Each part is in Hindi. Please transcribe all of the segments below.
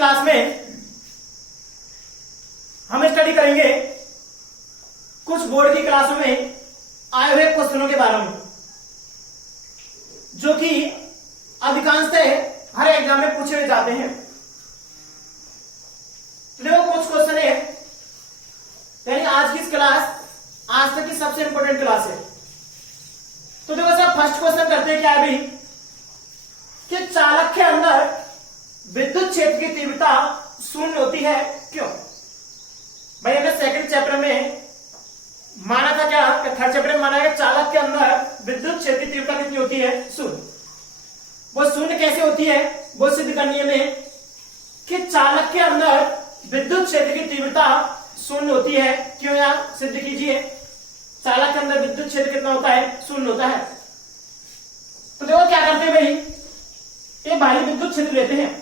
क्लास में हम स्टडी करेंगे कुछ बोर्ड की क्लासों में आए हुए क्वेश्चनों के बारे में, जो कि अधिकांशतः हर एग्जाम में पूछे जाते हैं। देखो कुछ क्वेश्चन है, यानी आज की क्लास आज तक की सबसे इंपॉर्टेंट क्लास है। तो देखो सर, फर्स्ट क्वेश्चन करते हैं क्या अभी कि चालक के अंदर विद्युत क्षेत्र की तीव्रता शून्य होती है, क्यों? भाई हमने सेकंड चैप्टर में माना था क्या, थर्ड चैप्टर में माना है कि चालक के अंदर विद्युत क्षेत्र की तीव्रता कितनी होती है? शून्य। वो शून्य कैसे होती है वो सिद्ध करनी है हमें कि चालक के अंदर विद्युत क्षेत्र की तीव्रता शून्य होती है, क्यों? यहां सिद्ध कीजिए। चालक के अंदर विद्युत क्षेत्र कितना होता है? शून्य होता है। तो देखो क्या करते हैं भाई, ये बाहरी विद्युत क्षेत्र लेते हैं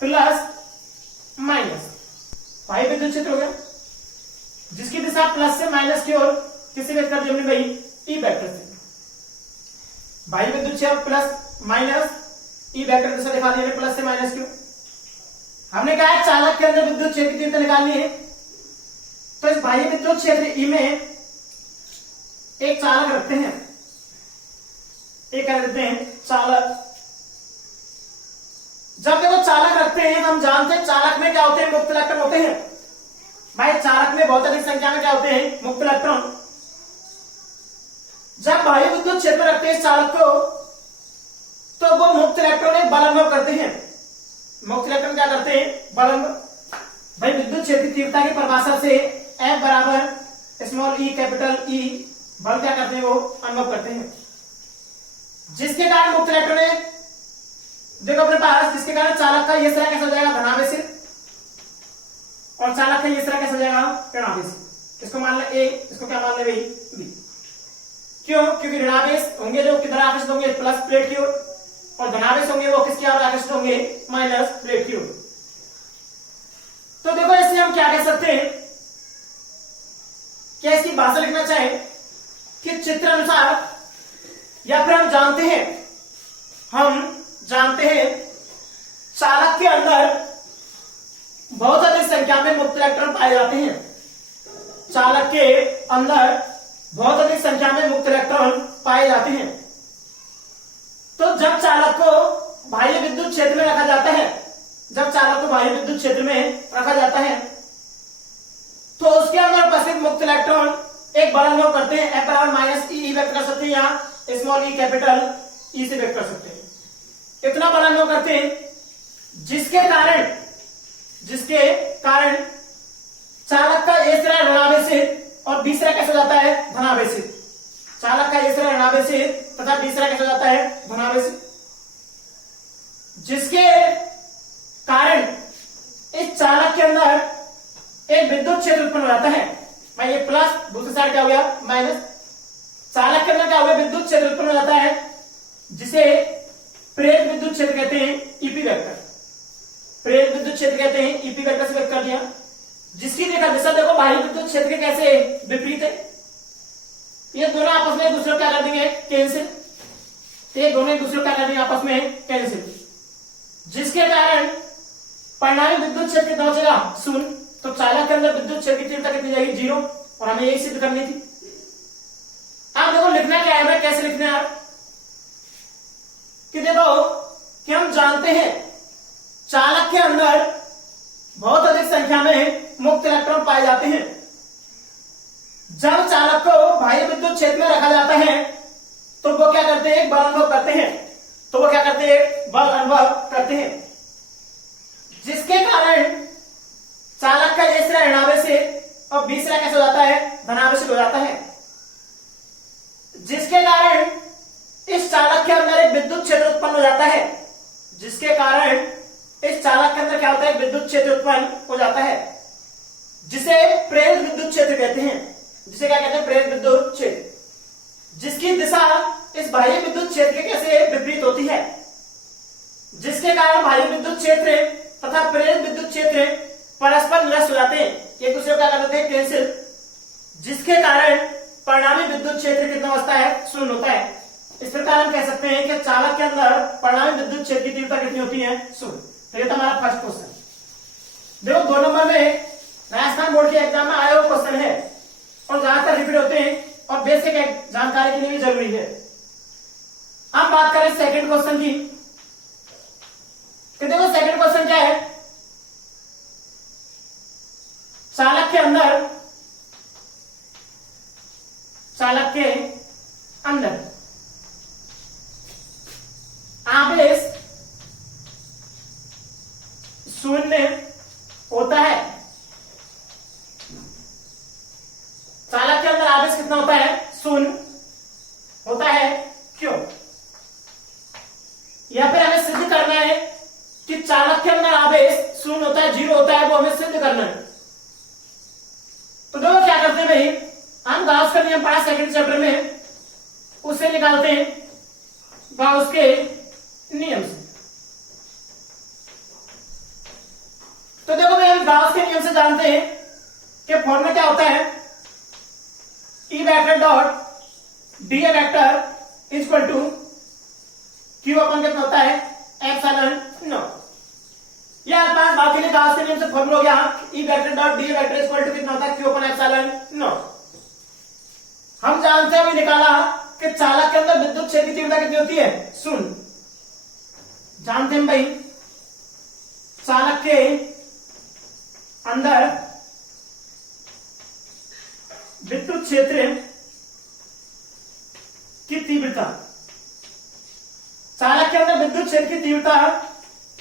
प्लस माइनस, बाहरी विद्युत क्षेत्र हो गया जिसकी दिशा प्लस से माइनस की ओर किससे व्यक्त कर दी हमने भाई? ई वेक्टर से। बाहरी विद्युत क्षेत्र प्लस माइनस ई वेक्टर दिशा दिखा दी प्लस से माइनस की ओर। हमने कहा है चालक के अंदर विद्युत क्षेत्र की तीव्रता निकालनी है, तो इस बाह्य विद्युत क्षेत्र ई में एक चालक रखते हैं, एक क्या रखते हैं? चालक। जब देखो चालक रखते हैं तो हम जानते हैं चालक में क्या होते हैं? मुक्त इलेक्ट्रॉन होते हैं। भाई चालक में बहुत अधिक संख्या में क्या होते हैं? मुक्त इलेक्ट्रॉन। जब बाह्य विद्युत क्षेत्र में रखते हैं इस चालक को, तो वो मुक्त इलेक्ट्रॉन एक बल अनुभव करते हैं। मुक्त इलेक्ट्रॉन क्या करते हैं? बल अनुभव। भाई विद्युत क्षेत्र की तीव्रता की परिभाषा से F बराबर स्मॉल ई कैपिटल ई बल क्या करते हैं? वो अनुभव करते हैं, जिसके कारण मुक्त इलेक्ट्रॉन देखो अपने पास, जिसके कारण चालक का ये सिरा कैसा हो जाएगा? धनावेश, और चालक का ये सिरा कैसा हो जाएगा? ऋणावेश। इसको मान लें ए, इसको क्या मान लें भाई? बी। क्यों? क्योंकि ऋणावेश होंगे जो किधर आकर्षित होंगे? प्लस प्लेट की ओर, और धनावेश होंगे वो किसकी ओर आकर्षित होंगे? माइनस प्लेट की ओर। तो देखो इससे हम क्या कह सकते हैं, क्या इसकी भाषा लिखना चाहे कि चित्र अनुसार, या फिर हम जानते हैं चालक के अंदर बहुत अधिक संख्या में मुक्त इलेक्ट्रॉन पाए जाते हैं। चालक के अंदर बहुत अधिक संख्या में मुक्त इलेक्ट्रॉन पाए जाते हैं। तो जब चालक को बाह्य विद्युत क्षेत्र में रखा जाता है, जब चालक को बाह्य विद्युत क्षेत्र में रखा जाता है, तो उसके अंदर उपस्थित मुक्त इलेक्ट्रॉन एक बल अनुभव करते हैं। F बराबर माइनस ई व्यक्त कर सकते हैं, या स्मॉल ई कैपिटल ई से व्यक्त कर सकते हैं। इतना बल अनुभव करते हैं जिसके कारण चालक का ए सिरा ऋणावेशित और बी सिरा कैसा हो जाता है? धनावेशित। चालक का ए सिरा ऋणावेशित तथा बी सिरा कैसा हो जाता है? धनावेशित, जिसके कारण इस चालक के अंदर एक विद्युत क्षेत्र उत्पन्न हो जाता है। भाई ये प्लस, दूसरी साइड क्या हो गया? माइनस। चालक के अंदर क्या हो गया? विद्युत क्षेत्र उत्पन्न हो जाता है, जिसे प्रेरित विद्युत क्षेत्र कहते हैं, ईपी वेक्टर। प्रेरित विद्युत क्षेत्र कहते हैं, ईपी वेक्टर से व्यक्त कर दिया, जिसकी दिशा देखो बाहरी विद्युत क्षेत्र के कैसे विपरीत है। ये दोनों आपस में दूसरे क्या कर देंगे? कैंसिल। ये दोनों एक दूसरे क्या कर देंगे? आपस में कैंसिल, जिसके कारण परिणामी विद्युत क्षेत्र कितना हो जाएगा? शून्य। तो चालक के अंदर विद्युत क्षेत्र की तीव्रता कितनी जाएगी? 0। और हमें यही सिद्ध करनी थी। अब देखो लिखना क्या है, हमें कैसे लिखना है यार, कि देखो कि हम जानते हैं चालक के अंदर बहुत अधिक संख्या में मुक्त इलेक्ट्रॉन पाए जाते हैं। जब चालक को बाह्य विद्युत क्षेत्र में रखा जाता है तो वो क्या करते हैं? बल अनुभव करते हैं। बल अनुभव करते हैं, जिसके कारण चालक का ए सिरा ऋणावेशित और बी सिरा कैसा हो जाता है? धनावेशित हो जाता है, जिसके कारण इस चालक के अंदर एक विद्युत क्षेत्र उत्पन्न हो जाता है। जिसके कारण इस चालक के अंदर क्या होता है? विद्युत क्षेत्र उत्पन्न हो जाता है, जिसे प्रेरित विद्युत क्षेत्र कहते हैं। जिसे क्या कहते हैं? प्रेरित विद्युत क्षेत्र, जिसकी दिशा इस बाह्य विद्युत क्षेत्र के कैसे विपरीत होती है, जिसके कारण बाह्य विद्युत क्षेत्र तथा प्रेरित विद्युत क्षेत्र परस्पर निरस्त हो जाते हैं, एक दूसरे को क्या कर देते हैं? कैंसिल, जिसके कारण परिणामी विद्युत क्षेत्र कितना होता है? शून्य होता है। इस प्रकार हम कह सकते हैं कि चालक के अंदर परिणामी विद्युत क्षेत्र की तीव्रता कितनी होती है? शून्य। तो ये था हमारा फर्स्ट क्वेश्चन। देखो 2 नंबर में राजस्थान बोर्ड के एग्जाम में आया हुआ क्वेश्चन है और ज्यादातर रिपीट होते हैं और बेसिक जानकारी के लिए भी जरूरी है। अब बात करें सेकंड क्वेश्चन की, तो देखो सेकंड क्वेश्चन क्या है, चालक के अंदर आवेश शून्य होता है। चालक के अंदर आवेश कितना होता है? शून्य होता है। क्यों? या फिर हमें सिद्ध करना है कि चालक के अंदर आवेश शून्य होता है, 0 होता है, वो हमें सिद्ध करना है। तो देखो क्या करते हैं भाई, हम गाउस का नियम पढ़ा सेकंड चैप्टर में, उससे निकालते हैं गाउस के नियम से। तो देखो भाई हम गाउस के नियम से जानते हैं कि फॉर्मूला क्या होता है, E vector dot D vector equal to Q अपन कितना होता है? Epsilon naught. यार पास बाकी ने गाउस के नियम से फॉर्मूला हो गया, E vector dot D vector equal to कितना होता है? Q upon epsilon naught. हम जानते हैं, अभी निकाला कि चालक के अंदर विद्युत क्षेत्र की तीव्रता कितनी होती है? शून्य। जानते हैं भाई चालक के अंदर विद्युत क्षेत्र की तीव्रता, चालक के अंदर विद्युत क्षेत्र की तीव्रता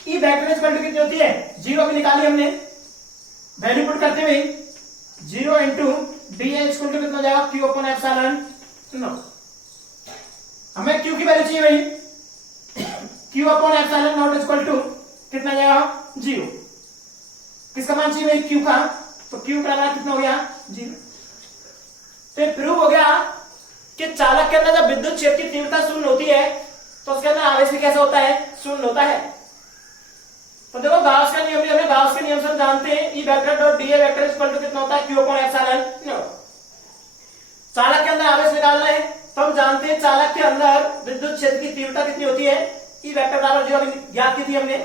ई वेक्टर इक्वल टू कितनी होती है? 0 भी निकाली हमने, वैल्यू पुट करते हुए 0 इंटू डी इक्वल टू कितना हो जाएगा? Q upon epsilon naught. हमें क्यू की वैल्यू चाहिए भाई, Q upon epsilon naught equal to कितना जाएगा? 0। किसका मान चाहिए भाई? क्यू का, तो क्यू का मान कितना हो गया? 0। तो प्रूव हो गया कि चालक के अंदर जब विद्युत क्षेत्र की तीव्रता शून्य होती है तो उसके अंदर आवेश भी कैसा होता है? शून्य होता है। तो देखो गाउस का नियम भी हमें गाउस के नियम से जानते हैं, E vector dot D vector equal to कितना होता है? Q upon epsilon naught. चालक के अंदर आवेश निकालना है तो हम जानते हैं चालक के अंदर विद्युत क्षेत्र की तीव्रता कितनी होती है? ई वेक्टर बराबर 0 ज्ञात की थी हमने,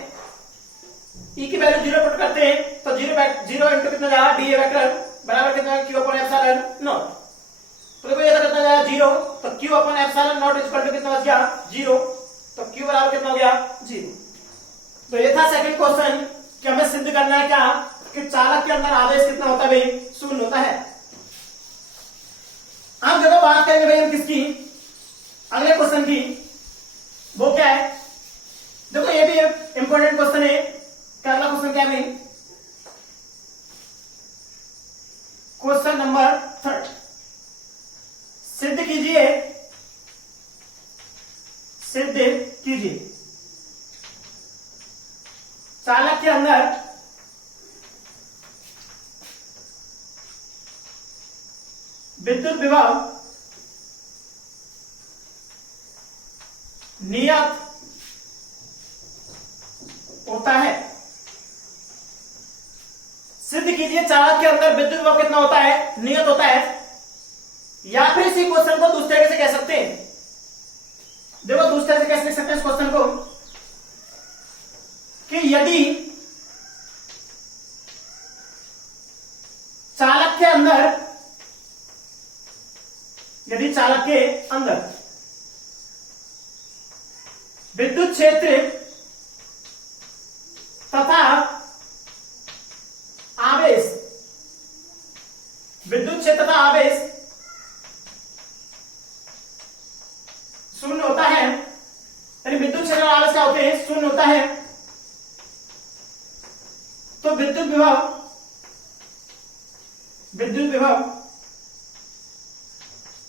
ई की वैल्यू 0 पुट करते हैं तो 0 इंटू कितना जाएगा? डी वेक्टर बराबर कितना? Q upon epsilon naught. तो देखो ये कितना जाएगा? 0, तो Q upon epsilon naught equal to कितना बच गया? 0। तो क्यू बराबर कितना हो गया? 0। तो ये था सेकंड क्वेश्चन कि हमें सिद्ध करना है क्या कि चालक के अंदर आवेश कितना होता है भाई? शून्य होता है। अब देखो बात करेंगे भाई हम किसकी, अगले क्वेश्चन की, वो क्या है? देखो ये भी एक इंपॉर्टेंट क्वेश्चन है। क्या अगला क्वेश्चन क्या है भाई? क्वेश्चन नंबर 3, सिद्ध कीजिए चालक के अंदर विद्युत विभव नियत होता है। सिद्ध कीजिए चालक के अंदर विद्युत विभव कितना होता है? नियत होता है। या फिर इसी क्वेश्चन को दूसरे तरीके से कह सकते हैं, देखो दूसरे से कैसे लिख सकते हैं इस क्वेश्चन को कि यदि चालक के अंदर विद्युत क्षेत्र तथा आवेश शून्य होता है, यानी विद्युत क्षेत्र और आवेश क्या होते हैं? शून्य होता है, तो विद्युत विभव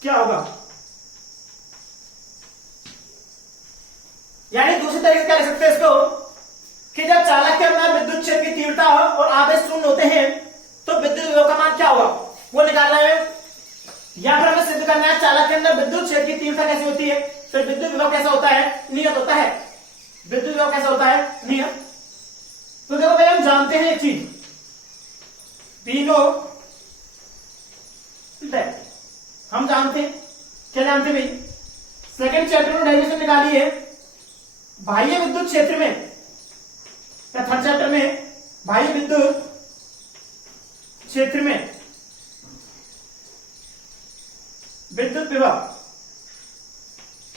क्या होगा? यानी दूसरी तरीके से क्या लिख सकते हैं इसको कि जब चालक के अंदर विद्युत क्षेत्र की तीव्रता और आवेश शून्य होते हैं तो विद्युत विभव का मान क्या होगा वो निकालना है, या फिर हमें सिद्ध करना है चालक के अंदर विद्युत क्षेत्र की तीव्रता कैसी होती है, फिर विद्युत विभव कैसा होता है? नियत होता है। विद्युत विभव कैसा होता है? नियत। तो देखो भाई हम जानते हैं एक चीज, वी नो दैट, हम जानते हैं, क्या जानते हैं भाई? सेकंड चैप्टर में डेरिवेशन निकाली है, बाह्य विद्युत क्षेत्र में या थर्ड चैप्टर में बाह्य विद्युत क्षेत्र में विद्युत विभव,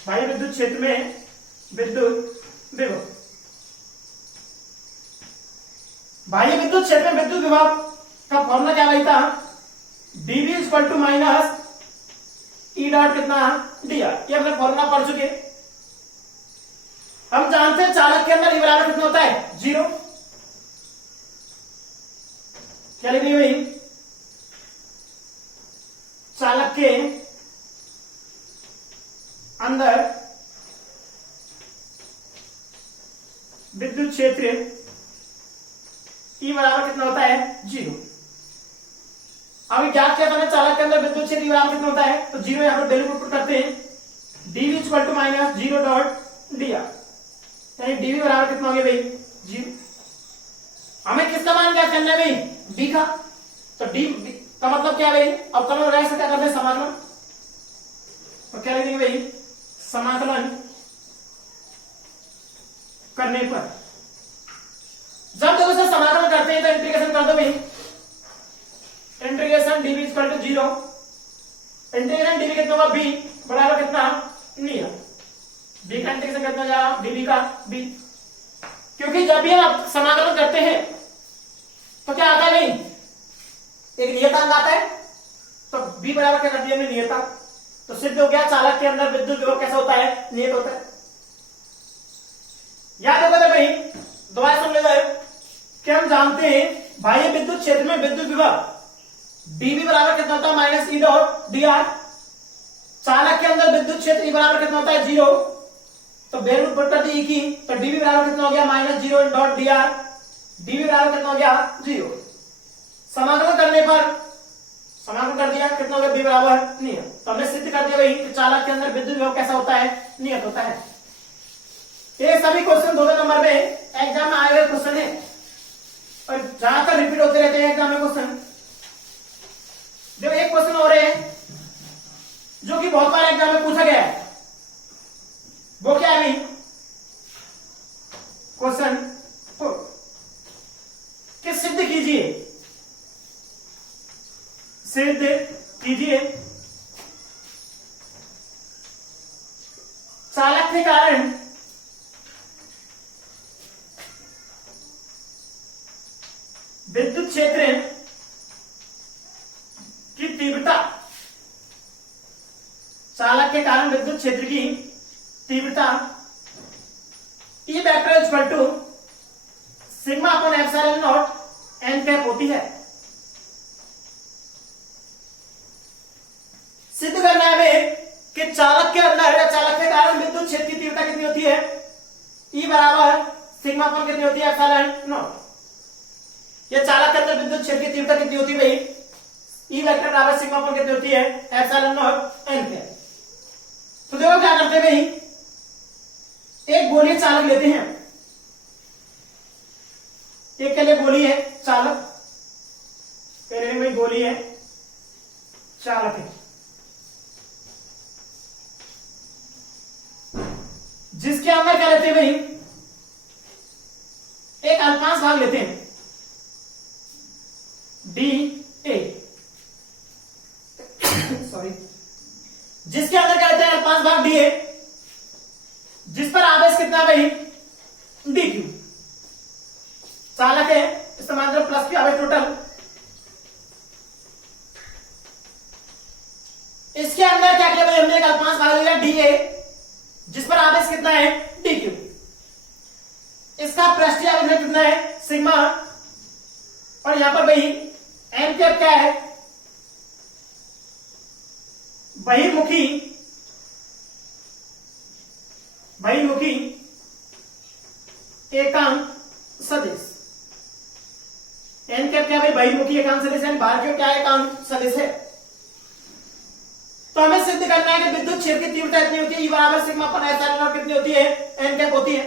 बाह्य विद्युत क्षेत्र में विद्युत विभव, बाह्य विद्युत क्षेत्र में विद्युत विभव का फॉर्मूला क्या भाई था, dV equal to minus E dot कितना dr। ये हमने फॉर्मूला पढ़ चुके। हम जानते हैं चालक के अंदर ई बराबर कितना होता है, 0। क्या लिख रही है भाई, चालक के अंदर विद्युत क्षेत्र ई बराबर कितना होता है, 0। अभी ज्ञात किया था चालक के अंदर विद्युत क्षेत्र ई बराबर कितना होता है, तो 0 यहां पर वैल्यू पुट करते हैं, dV equal to minus 0 dot dr, यानी dV बराबर कितना हो गया भाई, 0। हमें किसका मान क्या करना है भाई, d का। तो d का मतलब क्या है भाई, अब कलर रह सकता करते हैं समाकलन। तो क्या लिखेंगे भाई, समाकलन करने पर जब देखो सर समाकलन करते हैं तो इंटीग्रेशन कर दो भाई, integration dV equal to 0, integration dV कितना होगा, b बराबर कितना नियर, b का इंटीग्रेशन कितना जाएगा, dV का b। क्योंकि जब भी हम समाकलन करते हैं तो क्या आता है भाई, एक नियतांक आता है, तो b बराबर क्या कर दिया हमने, नियतांक। तो सिद्ध हो गया चालक के अंदर विद्युत विभव कैसा होता है, नियत होता है। याद रखो भाई, दोबारा सुन लो कि हम जानते हैं बाह्य विद्युत क्षेत्र में विद्युत विभव dV बराबर कितना होता है, माइनस ई डॉट dr। चालक के अंदर विद्युत क्षेत्र ई बराबर कितना होता है, 0। तो वैल्यू पुट कर दी ई की, तो dV बराबर कितना हो गया, माइनस 0 डॉट dr, dV बराबर कितना हो गया, 0। समाकलन करने पर समाकलन कर दिया, कितना हो गया, b बराबर नियत। तो हमने सिद्ध कर दिया भाई कि चालक के अंदर विद्युत विभव कैसा होता है, नियत होता है। ये सभी क्वेश्चन 2 नंबर में एग्जाम में आए हुए क्वेश्चन है और ज्यादातर रिपीट होते रहते हैं एग्जाम में क्वेश्चन। जो एक क्वेश्चन और है जो कि बहुत बार एग्जाम में पूछा गया है, वो क्या है भाई, क्वेश्चन कि सिद्ध कीजिए, सिद्ध कीजिए चालक के कारण विद्युत क्षेत्र की तीव्रता, चालक के कारण विद्युत क्षेत्र की तीव्रता E vector equal to sigma upon epsilon naught N cap होती है। सिद्ध करना है हमें कि चालक के अंदर या चालक के कारण विद्युत क्षेत्र की तीव्रता कितनी होती है, ई बराबर सिग्मा अपॉन कितनी होती है, एप्सिलॉन नॉट। ये चालक के अंदर विद्युत क्षेत्र की तीव्रता कितनी होती है भाई, ई वेक्टर बराबर सिग्मा अपॉन कितनी होती है, एप्सिलॉन नॉट एन कैप। तो देखो क्या करते हैं भाई, एक गोलीय चालक लेते हैं, एक के लिए गोली है चालक, कह रहे हैं भाई गोली है चालक है, जिसके अंदर क्या लेते हैं भाई, एक अल्पांश भाग लेते हैं डी ए, सॉरी, जिसके अंदर क्या लेते हैं अल्पांश भाग डी ए, जिस पर आवेश कितना है भाई, डी क्यू। चालक है इसका मतलब प्लस क्यू आवेश टोटल। इसके अंदर क्या किया भाई हमने, एक अल्पांश भाग लिया डी ए, जिस पर आवेश कितना है, डी क्यू। इसका पृष्ठीय आवेश कितना है, सिग्मा, और यहां पर भाई एन कैप क्या है, बहिर्मुखी एकांक सदिश। एन कैप क्या है भाई, बहिर्मुखी एकांक सदिश है, बाहर की क्या एकांक सदिश है। तो हमें सिद्ध करना है कि विद्युत क्षेत्र की तीव्रता कितनी होती है, ई बराबर सिग्मा अपॉन एप्सिलॉन नॉट कितनी होती है, एन कैप होती है।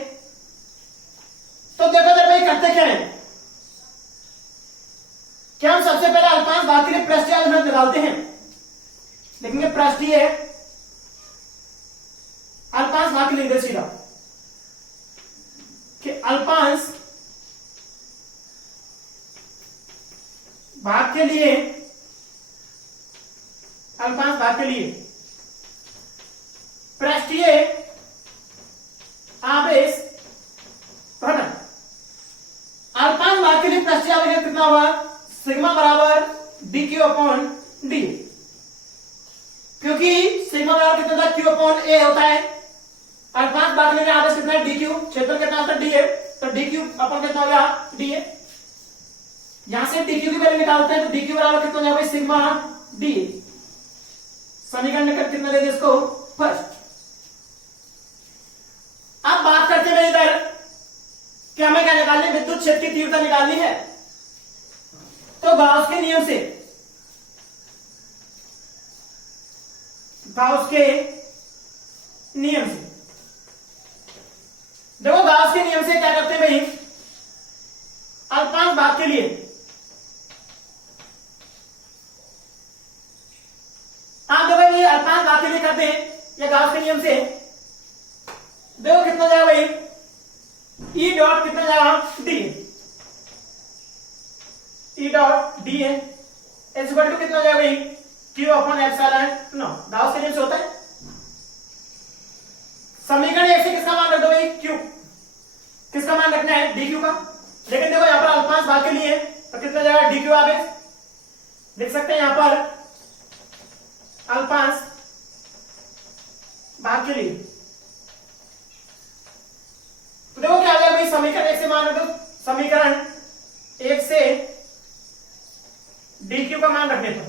तो देखो जब भाई करते क्या है, क्या हम सबसे पहले अल्पांश भाग के लिए पृष्ठीय आवेश निकालते हैं, देखेंगे पृष्ठीय है, अल्पांश भाग लिख दे सीधा कि अल्पांश भाग के लिए, अल्पांश भाग के लिए पृष्ठीय आवेश घनत्व, अल्पांश भाग के लिए पृष्ठीय आवेश कितना हुआ, सिग्मा बराबर dq अपॉन डी, क्योंकि सिग्मा बराबर कितना था, q अपॉन a होता है। अल्पांश भाग के लिए आवेश कितना है, dq, क्षेत्रफल कितना होता है, dA, तो dq अपॉन कितना हो गया, dA। यहां से dq की वैल्यू निकालते हैं, तो dq बराबर कितना हो जाएगा, सिग्मा dA। समीकरण नंबर कितना देंगे इसको, फर्स्ट। अब बात करते हैं इधर कि हमें क्या निकालनी, विद्युत क्षेत्र की तीव्रता निकालनी है। तो गाउस के नियम से, गाउस के नियम से देखो, गाउस के नियम से क्या करते हैं भाई, अल्पांश भाग के लिए आप देखो ये अल्पांश भाग के लिए करते हैं, या गाउस के नियम से देखो कितना जाएगा भाई, ई डॉट कितना जाएगा, डी, ई डॉट डी है इज इक्वल टू कितना जाएगा भाई, Q upon epsilon not. Gauss के नियम से होता है। समीकरण एक से किसका मान रख दो भाई, क्यू, किसका मान रखना है, डी क्यू का। लेकिन देखो यहां पर अल्पांश भाग के लिए तो कितना जाएगा, डी क्यू आवेश, लिख सकते हैं यहां पर अल्पांश भाग के लिए। तो देखो क्या आ गया भाई, समीकरण एक से मान रख दो, समीकरण एक से dq का मान रखने पर,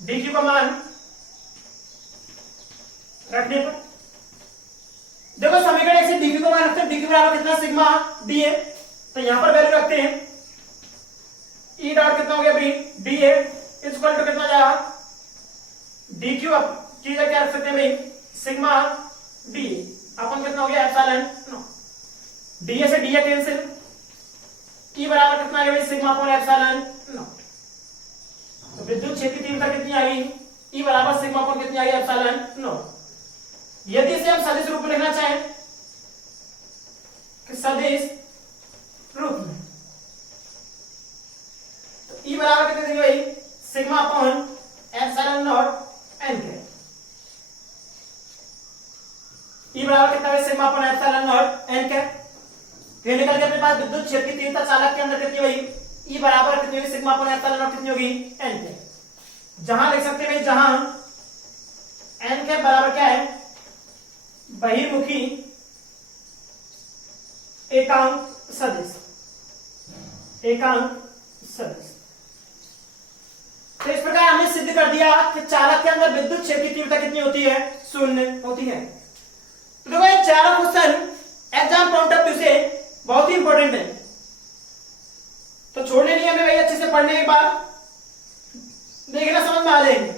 dq का मान रखने पर देखो समीकरण एक से dq का मान रखते हैं, dq बराबर कितना, सिग्मा dA। तो यहां पर वैल्यू रखते हैं, ई डॉट कितना हो गया भाई, dA इज इक्वल टू कितना जाएगा, dq की जगह क्या रख सकते हैं भाई, सिग्मा dA अपन कितना हो गया, एप्सिलॉन नॉट। dA से dA कैंसिल, ई बराबर कितना आ गया भाई, सिग्मा अपॉन एप्सिलॉन नॉट। तो विद्युत क्षेत्र की तीव्रता कितनी आ गई, ई बराबर सिग्मा अपॉन कितनी आ गई, एप्सिलॉन नॉट। यदि इसे हम सदिश रूप में लिखना चाहें, कि सदिश रूप में, तो ई बराबर कितने देंगे भाई, sigma upon epsilon naught N के। ई बराबर कितना है, sigma upon epsilon naught N के। ये निकल के अपने पास विद्युत क्षेत्र की तीव्रता चालक के अंदर कितनी हुई, ई बराबर कितनी होगी, सिग्मा अपॉन एप्सिलॉन नॉट कितनी होगी, एन के। जहां लिख सकते हैं, जहां एन के बराबर क्या है, बहिर्मुखी एकांक सदिश, एकांक सदिश। तो इस प्रकार हमने सिद्ध कर दिया कि चालक के अंदर विद्युत क्षेत्र की तीव्रता कितनी होती है, शून्य होती है। तो देखो ये चारों question exam point of view से बहुत ही इंपॉर्टेंट है, तो छोड़ने नहीं हमें भाई, अच्छे से पढ़ने के बाद देखना समझ में आ जाएंगे।